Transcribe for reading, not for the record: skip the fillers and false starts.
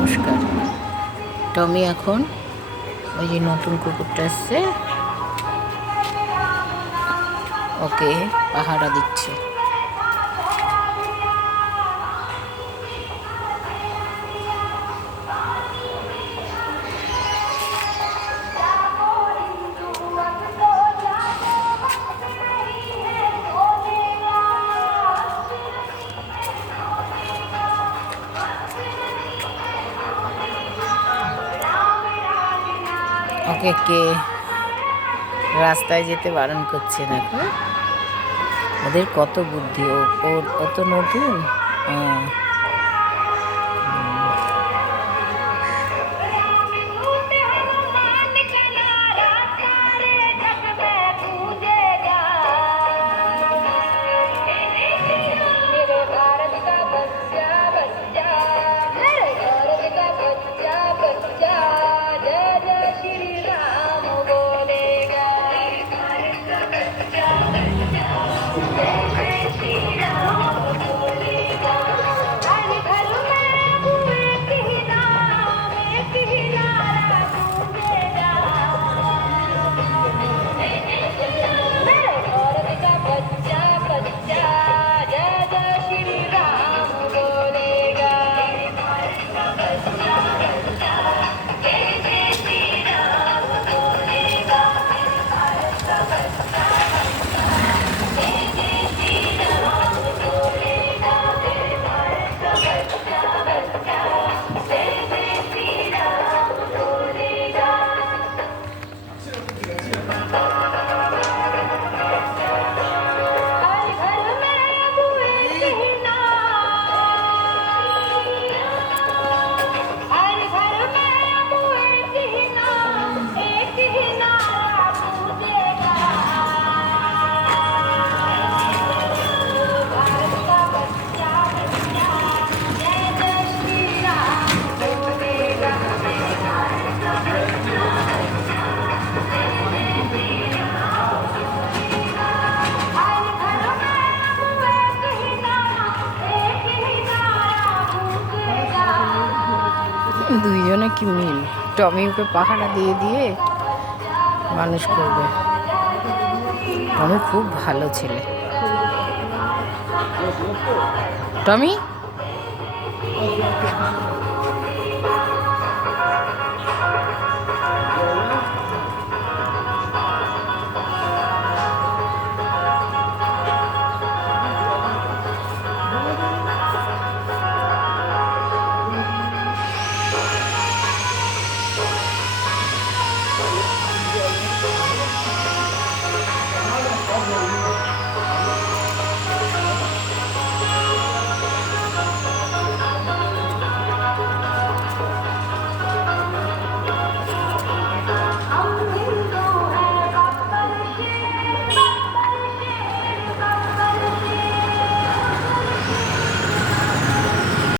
নমস্কার। টমি এখন ওই যে নতুন কুকুরটা এসছে, ওকে পাহারা দিচ্ছে। ওকে কে রাস্তায় যেতে বারণ করছে, দেখো ওদের কত বুদ্ধি। ও তো নতুন। দুইজনে কি মিল। টমি ওকে পাহারা দিয়ে দিয়ে মানুষ করবে। টমি খুব ভালো ছেলে। টমি